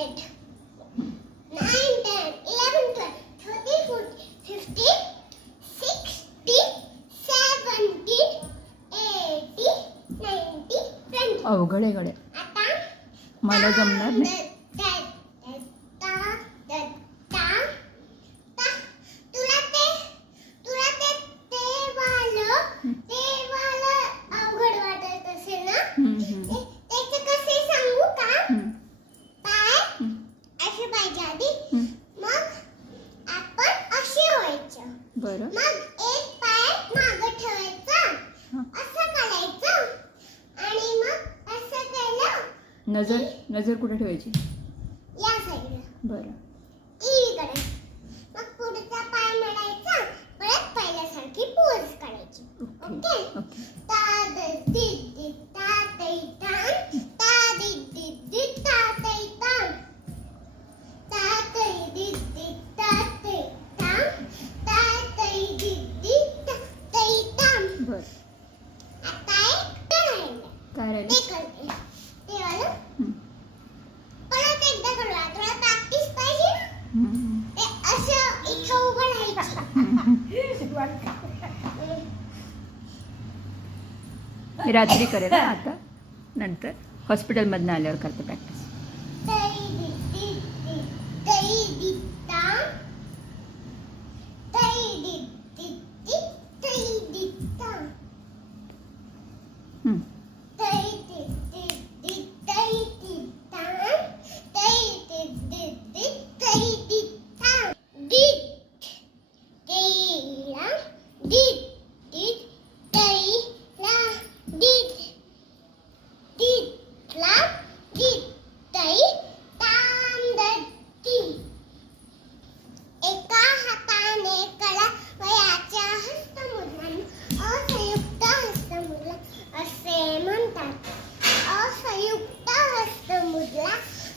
8 9 10 11 12 13 14 15 16 17 18 19 20 अवघड आहे गड्या, आता मला जमणार नाही. अवघड वाटत असेल ना, हम्म. त्याचे कसे सांगू का? पाय असे पाहिजे आधी, मग आपण असे व्हायचं, बरं. मग एक पाय मागे ठेवायचा, असं करायचं आणि मग असं केलं, नजर कुठे ठेवायची? या साईडला बरं. इकडे, मग पुढचा पाय मडायचा, परत पहिल्यासारखी पोज करायची. ओके. ओके. ता द दि दि ता तै तान, ता दि दि दि ता तै तान, ता तै दि दि ता तै तान, ता तै दि दि ता तै तान. बरं. आता एक राहिलं, काय राहिलं? ते करते, ते वालं परत एकदा करूया. थोडा प्रॅक्टिस पाहिजे ना, ते असं इथं उभं राहायचं. मी रात्री करेल ना, आता नंतर हॉस्पिटलमधनं आल्यावर करते प्रॅक्टिस. तै दि दि दि तै दि तान, तै दि दि दि तै दि तान, तै दि दि दि तै दि तान, तै दि दि दि तै दि तान. दीद तैला दीद दीद तैला दीद दीदला दीद तै तान दत्ती. एका हाताने कळा वयाच्या हस्तमुद्रांना असंयुक्त हस्तमुद्रा असे म्हणतात. असंयुक्त हस्तमुद्रा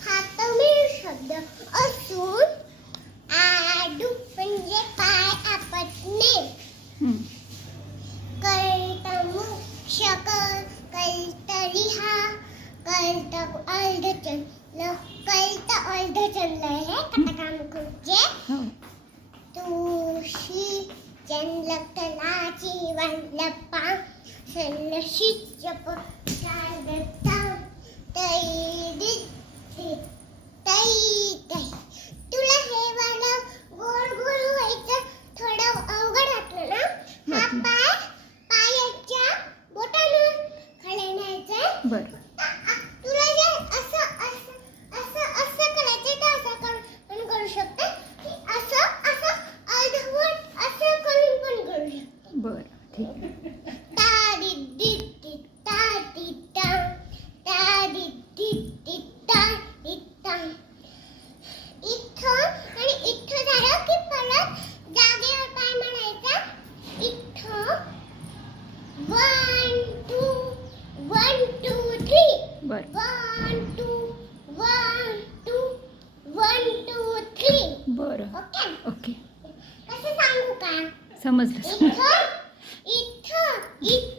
हा तमिळ शब्द असून आडू म्हणजे पाय आपटणे, कर्तमुक्ष कर्तरिहा कर्त अर्धचंद्र हे कटकाम कुजे तुळशी चंद्रकलाची वल्लपा सल्लशिचप शारदता तै दि तै तै. तुला हे वाला गोल गोल व्हायचं थोडं अवघड वाटलं ना, हा पाय पायाच्या बोटानं खाली न्यायचं. बरं. तुला जे असं असं असं असं करायचं तर असं पण करू शकते, की असं असं अर्धवट असं करून पण करू शकते. बरं, ठीक आहे. ता दि दि दि ता दि ता, ता दि दि दि ता दि ता. इथं आणि इथं झालं की परत जागेवर पाय मारायचा. इथं 1 2 1 2 3. बरं. 1 2 1 2 1 2 3. बरं. ओके. ओके, कसं सांगू का? समजलं. इथं इथं इथं